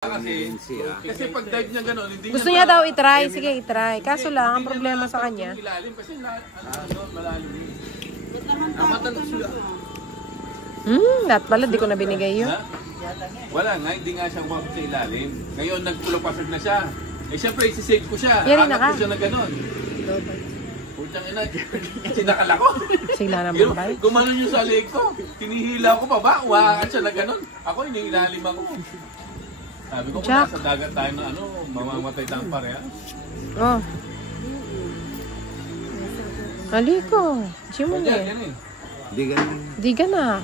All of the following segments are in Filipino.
Kasi pag dive niya gano'n, hindi gusto niya daw i-try. Sige, i-try. Kaso lang, ang problema sa kanya. Kasi malalim. Lahat pala, di ko na binigay yun. Wala nga, hindi nga siya umabot sa ilalim. Ngayon, nagpulapasag na siya. Eh, siyempre, isisave ko siya. Angat ko siya na gano'n. Putyang ina, sinakala ko. Sila naman ba? Gumanon yung sa leg ko. Tinihila ko pa ba? Uwakan siya na gano'n. Ako, iniilalim ako. Sabi ko, kung nasa dagat tayo na mamamatay tayong parehas. Oh. Haliko. Simon eh. Di ka na. Di ka na.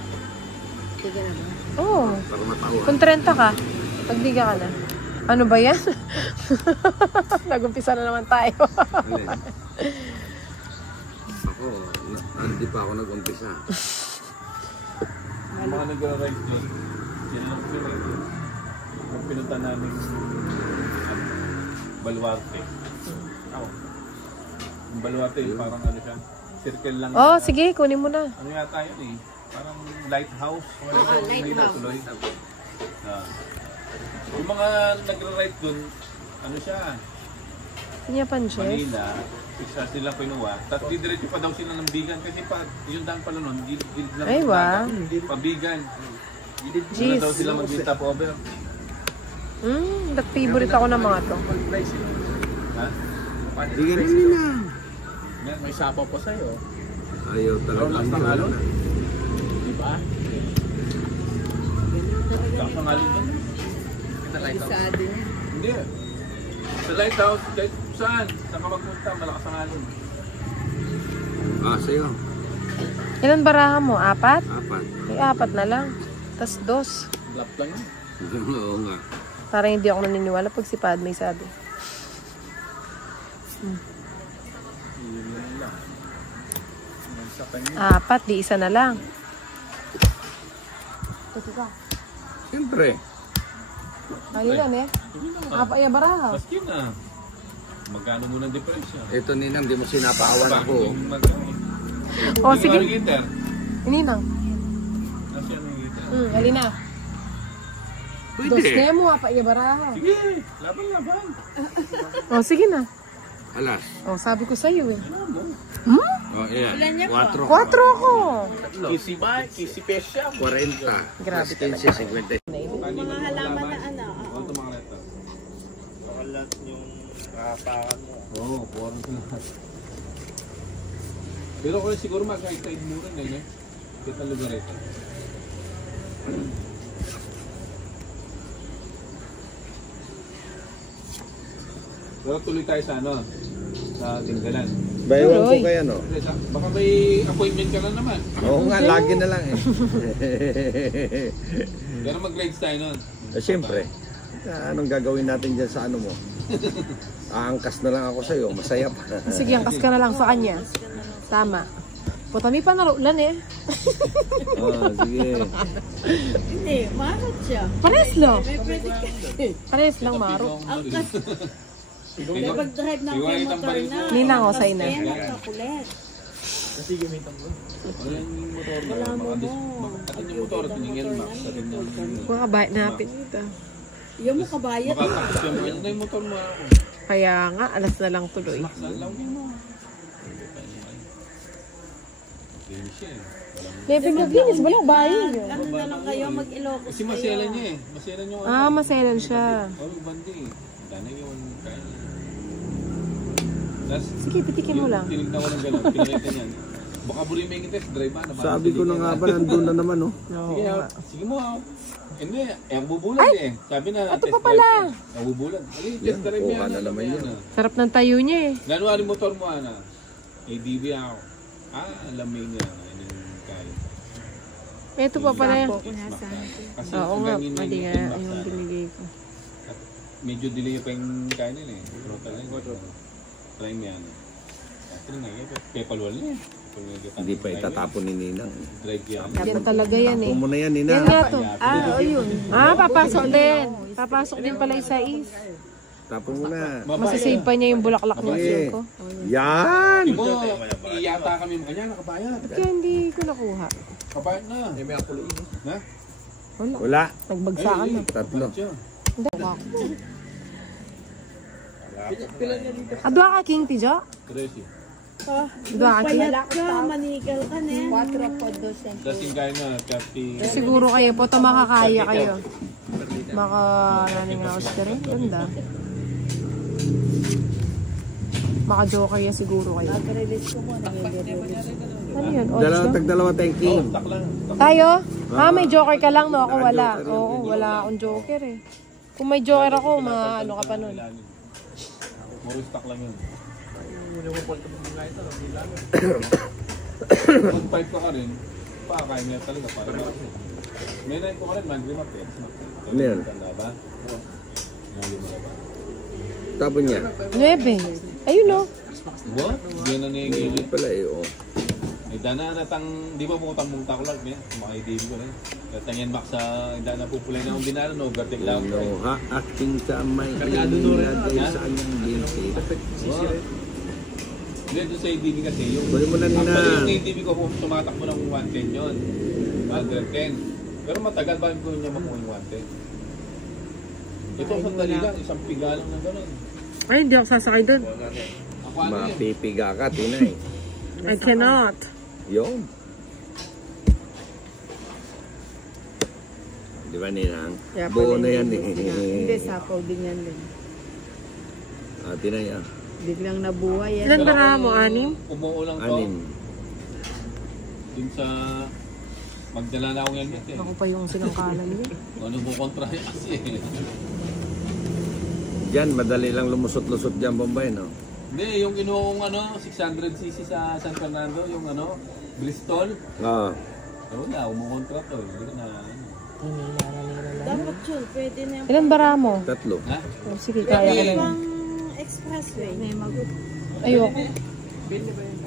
Di ka na ba? Oo. Kung 30 ka, pag di ka na. Ano ba yan? Nag-umpisa na naman tayo. Ako, hindi pa ako nag-umpisa. Yung mga nag-ride doon, yan lang sila ito. Yung pinunta namin Baluarte. Ako. Yung Baluarte, parang ano siya, circle lang. Oh, sige, kunin mo na. Ano yata yun eh? Parang lighthouse. Lighthouse. Yung mga nag-ride doon, ano siya? Pinyapanches. Manila, isa sila pinuha. Tapos didiretso pa daw sila ng Bigan. Kasi pa, yung daan pala nun, ay, wow. Pabigan. Jeez. Daw sila mag-stop over. Favorite ako ng mga to. Ha? Bigan na. May sapaw pa sa'yo. Ayaw talaga. Last ng alon. Diba? Last ng alon doon. Sa lighthouse. Hindi. Sa lighthouse, kahit saan? Saan ka magpunta? Malakas ang alon. Sa'yo. Ilan baraha mo? 4? 4. Ay, 4 na lang. Tas 2. Blap lang yun. Oo nga. Parang hindi ako naniniwala pag si Padme sabi. Apat, di isa na lang. Siyempre. Ayun yan eh. Apa ya baraha. Maski na. Magkano muna diferensya? Ito ninang, di mo sinapaawan ako. O sige. Ininang. Nasi ano yung gitar? Halina. Pwede. Dos nemo, apa ya baraha. Sige, laban. O sige na. Alas. O sabi ko sa'yo eh. Ilan? 4 ako. Kisi ba? Kisi pesya. 40. Grabe 15, 50. Mga halaman na ano. Ito mga letter. Pakalat yung kapakan mo. Oo, porang lahat. Pero kung siguro mag-guide mo rin eh. Kita lugar ito. Pero tuloy tayo sa ano? Sa Tinggalan. Bayawan ko kaya no? Baka may appointment ka na naman. Oo nga, lagi na lang eh. Pero mag-grades tayo nun. Siyempre. Anong gagawin natin dyan sa ano mo? Aangkas na lang ako sa'yo, masaya pa. Sige, angkas ka na lang sa kanya. Tama. Potami pa narulan eh. Sige. Hindi, marot siya. Pares lang. May predict. Pares lang, Maro. Angkas. May pag-drive ng motor na. Ninang o sa'yo na. Kakulit. Kasi gamitan mo. Wala yung motor na. Wala mo mo. Atin yung motor, tinigil max. Mga kabayat na hapin dito. Yung mo kabayat. Makatapos yung ano na yung motor mo ako. Kaya nga, alas na lang tuloy. Salawin mo. Linis siya eh. Level na linis, walang bayo. Ano na lang kayo mag-Ilocos Kasi maselan niya eh. Maselan yung Maselan siya. Yung bandi eh. Dana yung kaya. Tapos, Sige, pitikin mo lang. tinignan ko ng gano'n. Pinalitan yan. Baka buli may drive ba? Sabi ko na nga ba, nandun na naman oh. Sige, sige mo ah. Hindi, ang bubulan eh. Sabi na, Ito pa pala. Ang bubulan. Test drive kuha yan. na naman yan. Sarap ng tayo niya eh. Gano'n ang motor mo, Ana? ADB ako. Alamig niya. Kaya. Ito pa pala yan. Kasi Oo nga, ganyan na mali yung nga impact yung sa- binigay ko. Medyo delay pa yung kainin eh. Throttle lang. Try mo yan. Kasi nga, pepalwal niya eh. Hindi pa itatapon ni Ninang. Drive yan. Yan talaga yan eh. Tapon mo na yan, Yan Ninang. nga to. Oo yun. Papasok din. Papasok din pala sa is. Tapon mo na. Masasave pa niya yung bulaklak niya. Okay. Ko. Yan! Imo, iyata kami mo kanya, nakabayad. Ba't kaya hindi ko nakuha? Kabayad na. May akulo ini. Ha? Wala. Nagbagsakan na. Tatlo. Hindi ako. Adwa ka king tijo? 13. Adwa ka king? Manikal ka na. 4 po 2. Dasing kayo na, 30. Siguro kayo po ito makakaya kayo. Maka naning house ka rin. Ganda. Maka-joker ya siguro kayo. Mag-release ko muna. Ano yun? Tag-dalawa tayong king. Tak lang. Tayo? May joker ka lang, no? Ako wala. Oo, wala akong joker eh. Kung may joker ako, ano ka pa nun? Puro stock lang yun. Kung 5 ka rin, pakakain niya talaga para makasip. May 9 ko ka rin, mag-remap eh. Ano yan? Tapon niya. 9. Ayun no. Bo? Yan na Hindi nangigilid. pala eh, oo. May dana natang, di ba putang mong takulag niya? Kumakaidibi ko rin. Katangyan mak sa dana pupulay na akong binalo, no? Garting lang. No, ha, acting sa may ilagay sa kanyang binti. Hindi, doon sa ADB kasi yung... Kunin mo na nina. Actually, yung ADB ko kung tumatakbo ng 110 yun. 110. Pero matagal ba ko niya makuha yung 110? Ito, sandali lang. Isang piga lang na gano'n. Ay, hindi ako sasakay dun. Ako ano yun? Mapipiga ka, Tinay. I cannot. Yun. Di ba, Ninang? Yeah, Buo na yan Hindi, eh. sapaw din yan din. Tinay, Biglang nabuhay yan. Ilan ba mo? 6? Umuulang to. 6. Dun sa... Magdala na akong helmet eh. Ako pa yung sinangkalan niya. Ano po kontra kasi eh. Diyan, madali lang lumusot-lusot dyan, Bombay, no? Hindi, yung kinuha kong 600cc sa San Fernando, yung Bristol. Oo. Wala, umukontra to. Hindi ko na... Dapat yun, pwede na yung Ilan ba mo? 3. Ha? Oh, sige, kaya ko na. pang expressway. May Ayoko.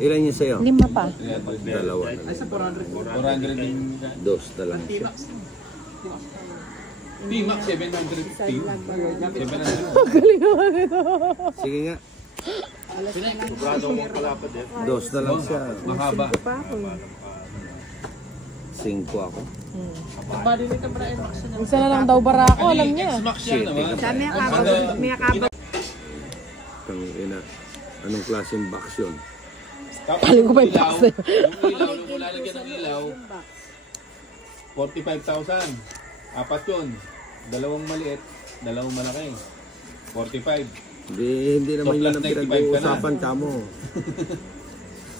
Ilan yun sa'yo? 5 pa. 300. Dalawa na. Ay, sa 400 po. 400 yung... 2 na lang siya. T-Max 750. 700. Galing naman ito. Sige nga. Sobrado mong kalapad eh. 2 na lang siya. Mahaba. 5 ako. Isa na lang daw bara ako, alam niya. X-Max yan naman. Sa may akabag. Anong klaseng box yun? Paling ko pa yung box na yun. Yung ilaw, yung lalagyan ng ilaw, 45,000. 4 yun. 2 maliit, 2 malaki. 45. Hindi naman So, yun plus ang 95 ka na. pinag-uusapan ka mo.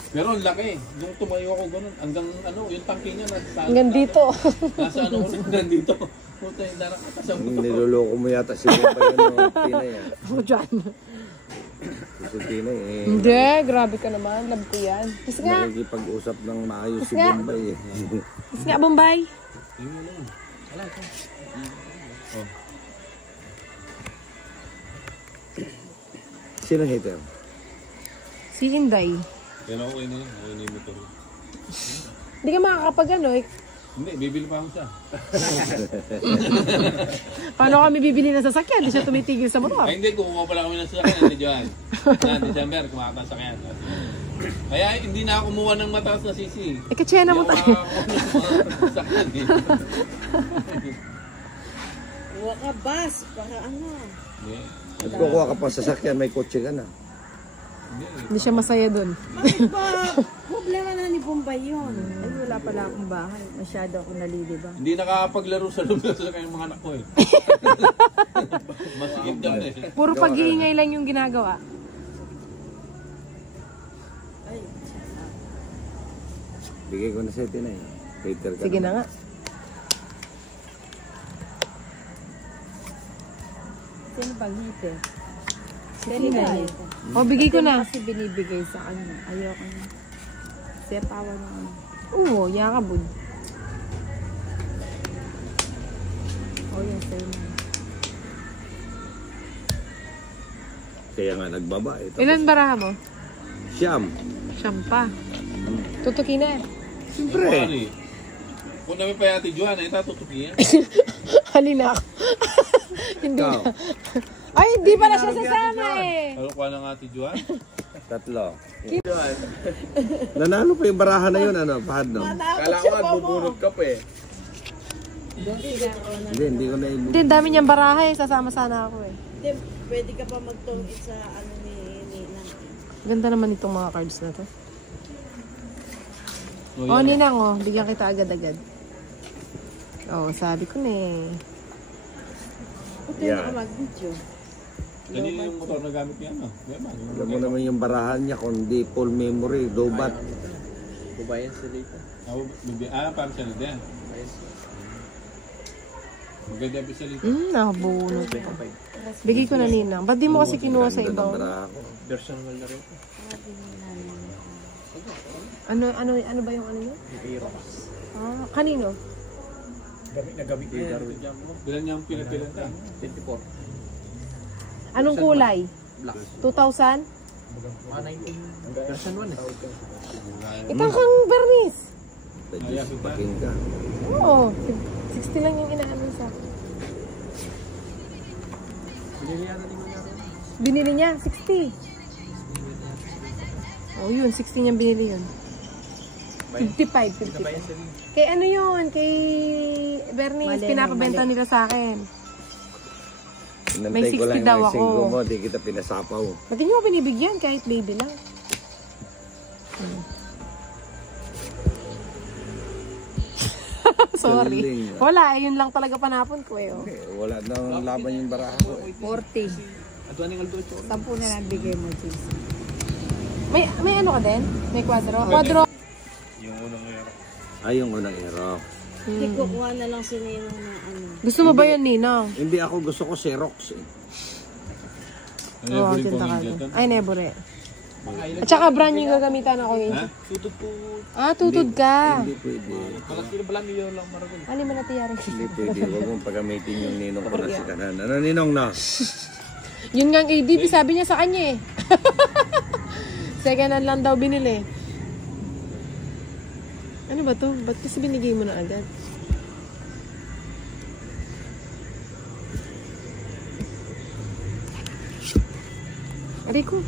Pero ang laki. Nung tumayo ako ganun, hanggang yung tangke niya nasa... Hanggang dito. Nasa hanggang dito. Puta yung darang katasang buto. Niloloko mo yata si Bombay yun, Tinay. Ako dyan. Si Tinay eh. Hindi, grabe ka naman. Love ko yan. Kasi nga. Nakikipag-usap ng maayos si Nga. Bombay eh. Kasi nga, Bombay. Tingnan mo. Wala ito. Oh. Sino hater? Si Inday. Pero okay na yun. Okay na yung motor. Hindi ka makakapag Hindi, bibili pa ako siya. Paano kami bibili ng sasakyan? Hindi siya tumitigil sa motor. Ay hindi, kumuha pala kami ng sasakyan ni Johan. Na December, kumakata sa kanya. Kaya hindi na ako kumuha ng mataas na sisi. Katsena mo tayo. Sasakyan eh. Huwag ka bus, para ano. Hindi. Nagkukuha ka pa sa sasakyan, may kotse ka na. Hindi siya masaya dun. Bakit ba? Problema na ni Bombay yun. Ay, wala pala akong bahay. Masyado ako nalilibang. Hindi nakakapaglaro sa loob ng sasakyan yung mga anak ko eh. Masikip dyan eh. Puro pag-iingay lang yung ginagawa. Bigay ko na sa Tinay. Hater ka Sige naman. na nga. Sino bang hite? Inday. O, bigay ko na. Kasi binibigay sa kanya. Ayoko na. Siya pawa na ano. Oo, yakabod. O yan sa'yo na. Kaya nga nagbabae. Ilan baraha mo? Siyam. Siyam pa. Tutukin na. Siyempre. Ano eh. Kung namin pa yati Johan, ay tatutukin yan. Halina ako. Hindi Ikaw. na. Ay, hindi pala siya sasama eh. Ano ko ng ati Johan? 3. Nanalo pa yung barahan na yun, ano? Pahad no? Kala ko nga bubunot ka pa eh. Hindi ko na Hindi, ang dami niyang baraha eh. Sasama sana ako eh. Hindi, pwede ka pa magtungit sa ano ni Ninang. Ganda naman itong mga cards na to. Oh, Ninang, oh. Bigyan kita agad-agad. Oh, sabi ko na eh. Puti Yeah. na mag-video. Kanina yung motor na gamit niya, no? Alam mo naman yung barahan niya, kundi full memory, dobat. Kubayan sa dito. Parang siya na din. Maganda pa siya dito. Nakabunod ko. Bigay ko na Ninang. Ba't di mo kasi kinuha sa Ganda ng ibaw? baraha ko. Personal na rin. Ano ba yung ano yun? Ah, kanino? Gamit na gamit kay Darwin. Bilan niya ang pinagpilanta? 24. Anong kulay? Black. 2,000? 19. Version 1 eh. Itang kang vernis. Tajis, pakinggan. Oo. 60 lang yung inaano sa akin. Binili niya, 60. Oh, yun, 60 niyang binili yun. 55. Kay ano yun? Kay Bernice, pinapabenta nila sa akin. May Inantay ko 60 lang daw yung ako. singko mo, di kita pinasapaw. Ba't hindi mo binibigyan kahit baby lang? Sorry. Galing. Wala, yun lang talaga panapon ko eh. Oh. Wala nang laban yung baraha ko. 40. Ato aning aldo ito. 10 na lang bigay mo, Jis. May ano ka din? May quadro? Quadro. Yung unang ero. Ay, yung unang ero. Hindi kukuha na lang si Ninang na ano. Gusto mo ba yun, Ninang? Hindi ako gusto ko Xerox eh. Oo, ang tinta ka din. Ay, nebore. At saka brand yung gagamitan ako yun. Tutod po. Ah, tutod ka. Hindi pwede. Palaki pala niyo lang maragon. Ali mo na tiyarin. Hindi pwede. Huwag mong pagamitin yung ninong ko na si kanan. Ano ninong na? Yun nga ang ADB, sabi niya sa kanya eh. Second hand lang daw binili. Ano ba to? Ba't kasi binigay mo na agad? Aray ko.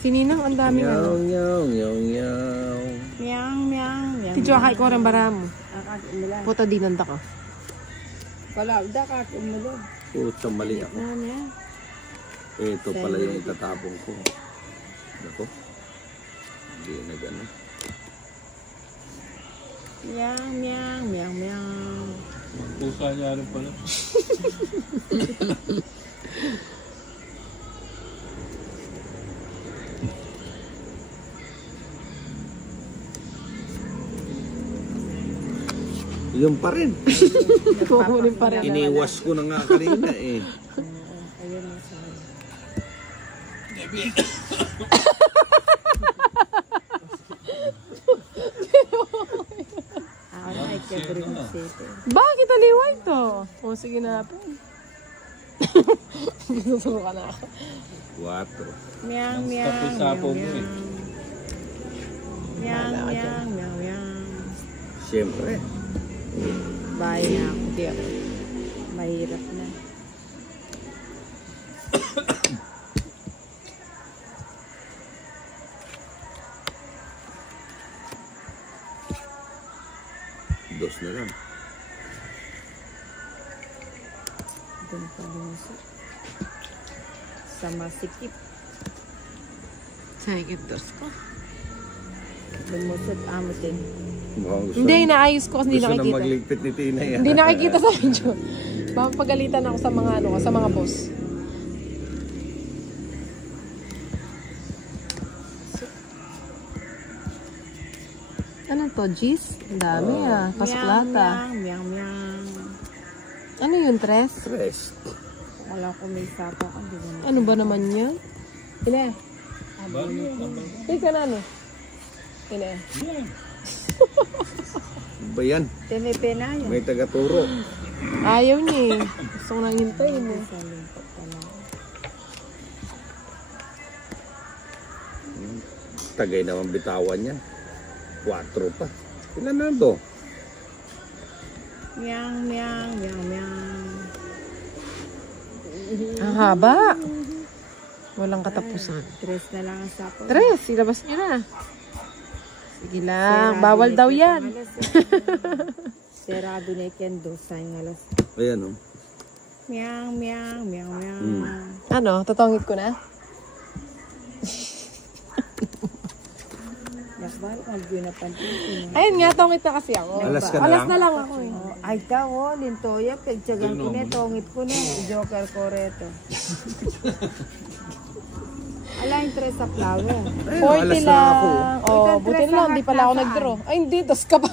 Si Ninang, ang daming ano. Yaw, yaw, yaw. Miyang, miyang, miyang. Tidyo ka, ikaw rin bara mo. Akakin mo lang. Puta di nanda ka. Wala, akakin mo lang. Puta, mali ako. Yan, yan. Ito pala yung itatapong ko. Ako? Hindi na gano'n. Miyang, miyang, miyang, miyang. Pusa niya rin pala. Yung pa rin. Kukunin pa rin. Iniwas ko na nga kanina eh. Ayun na sa akin. Ako na, ikabring city. Bakit aliway to? O sige na po. Susuka na ako. 4. Miyang, Ang miyang, stop yung sapo mo eh. miyang, miyang, miyang, miyang. Siyempre. Bahay na ako. Di ako. Mahirap na. Dos na lang. Doon pa lumusot. Sa masikip. Sakit dos ko. Lumusot amutin. Mukhang gusto, Hindi, naayos ko kasi hindi gusto na nakikita. magligpit ni Tina yan. Hindi nakikita sa video. Baka pagalitan ako sa mga ano, sa mga boss. Ano to, Gis? Ang dami Pasuklata. Miyang, miyang. Ano yun, Tres? Stress. Wala ko may sapa ko. Ano ba naman yan? Ine. Ika na ano? Ine. Ba yan? Tinipi na yun. May taga-turo. Ayaw niya eh. Gusto ko nang hintayin eh. Sa lingkot pa na. Tagay naman bitawan niya. 4 pa. Ilan na to? Miyang, miyang, miyang, miyang. Ang haba. Walang katapusan. 3 na lang ang sapa. Tres, ilabas niyo na. Sige lang, bawal daw yan. Sera abinay ken dos sayang alas. Ayan, oh. Meow, meow, meow, meow. Ano, tatongit ko na? Yakbal, magyo na pantin. Ayun nga, tongit na kasi ako. Alas ka na Alas lang? na lang ako eh. Ay tawo, lintoya, pagtsagan ko na, tongit ko na. Joker ko reto. Ala, interest sa flower. Ayun, alas 40 na lang ako. lang. Oh, buti na lang, hindi pala ako nag-draw. Ay, hindi, dos ka pa.